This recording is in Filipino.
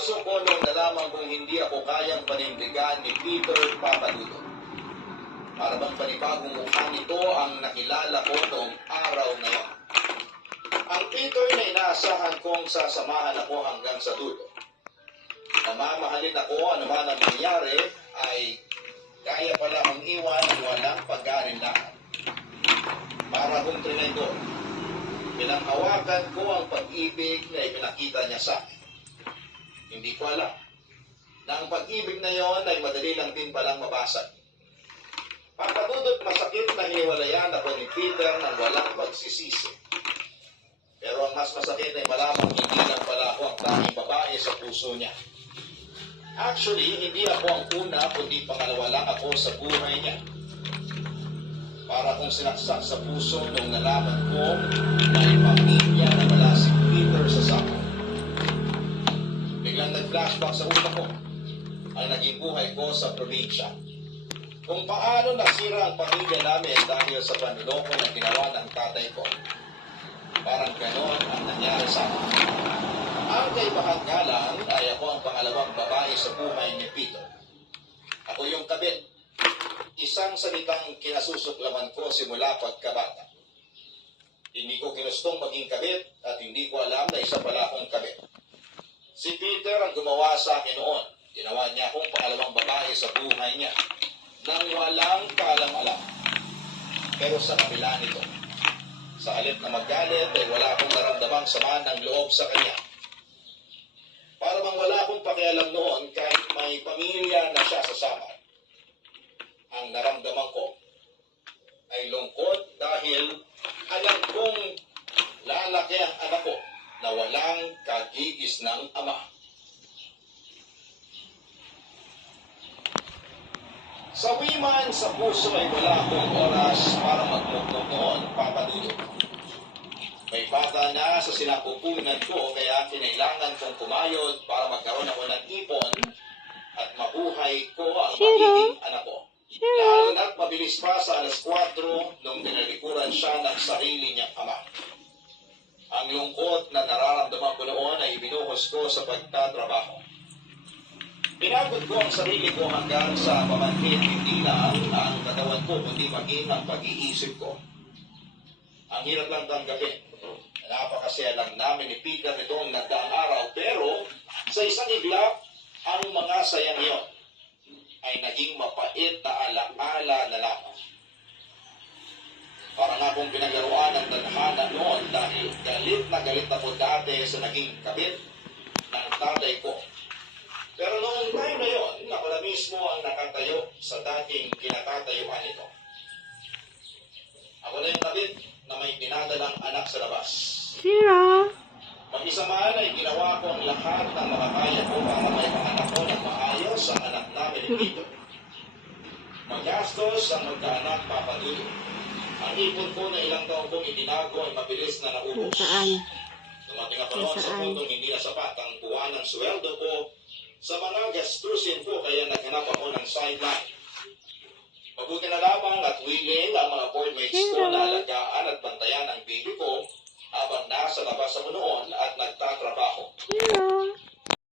puso ko nung nalaman kong hindi ako kayang panindigan ni Peter Papadudot. Para bang panibagong mukha nito ang nakilala ko noong araw na yun. Ang Peter na inaasahan kong sasamahan ako hanggang sa dulo. Namamahalin ako anuman ang nangyari ay kaya pala akong iwan ng walang pag-aalinlangan. Para kong trinendor, pinanghawakan ko ang pag-ibig na ipinakita niya sa akin. Hindi ko alam na ang pag-ibig na yon ay madali lang din palang mabasag. Papadudot masakit na hiniwalayan ako ni Peter ng walang pagsisisi. Pero ang mas masakit ay malamang hindi lang pala ako ang tanging babae sa puso niya. Actually, hindi ako ang una, kundi pangalawa lang ako sa buhay niya. Para kong sinaksak sa puso nung nalaman ko na ipamilya na wala si Peter sa sako. Biglang nag-flashback sa utak ko ang naging buhay ko sa probinsya. Kung paano nasira ang pamilya namin dahil sa panloloko na ginawa ng tatay ko. Parang ganon ang nangyari sa akin. Ang kaibahan nga lang ay ako ang pangalawang babae sa buhay ni Peter. Ako yung kabit. Isang salitang kinasusuklaman ko simula pagkabata. Hindi ko ginustong maging kabit at hindi ko alam na isa pala akong kabit. Si Peter ang gumawa sa akin noon. Ginawa niya akong pangalawang babae sa buhay niya nang walang kaalam-alam. Pero sa kabila nito, sa halip na magalit ay wala akong naramdamang sama ng loob sa kanya. Para bang wala akong pakialam noon kahit may pamilya na siya sa samar. Ang naramdaman ko ay lungkot dahil alam kong lalaki ang anak ko na walang kagigis ng ama. Sa wiman sa puso ay wala akong oras para magmukmuk noon, Papadudot. May bata na sa sinapupunan ko kaya kinailangan kong kumayod para magkaroon ako ng ipon at mabuhay ko ang magiging anak ko. Lalo na't mabilis pa sa alas 4 nung tinalikuran siya ng sarili niyang ama. Ang lungkot na nararamdaman ko noon ay ibinuhos ko sa pagtatrabaho. Pinagod ko ang sarili ko hanggang sa pamanhid hindi lang ang katawan ko kundi maging ang pag-iisip ko. Ang hirap lang tanggapin. Napakasaya lang namin ni Peter nitong nagdaang araw pero sa isang iglap ang mga sayang iyon ay naging mapait na alaala na lamang. Para nga akong pinaglaruan ng tadhana noon dahil galit na galit ako dati sa naging kabit ng tatay ko. Pero noong time na yon, ako na mismo ang nakatayo sa dating kinatatayuan nito. Ako na yung kabit na may dinadalang anak sa labas. Sira. Mag-isa man ay ginawa ko ang lahat ng makakaya ko para may panganak ko ng maayos ang anak namin ni Peter. Magastos ang magkaanak Papadudot. Ang ipon ko na ilang taon kong itinago ay mabilis na naubos. Saan? Dumating ako noon sa puntong hindi na sapat ang buwan ng sweldo ko sa mga gastusin ko kaya naghanap ako ng sideline. Mabuti na lamang at willing ang mga boardmates ko na alagaan at bantayan ang baby ko habang nasa labas ako noon at nagtatrabaho. Sira.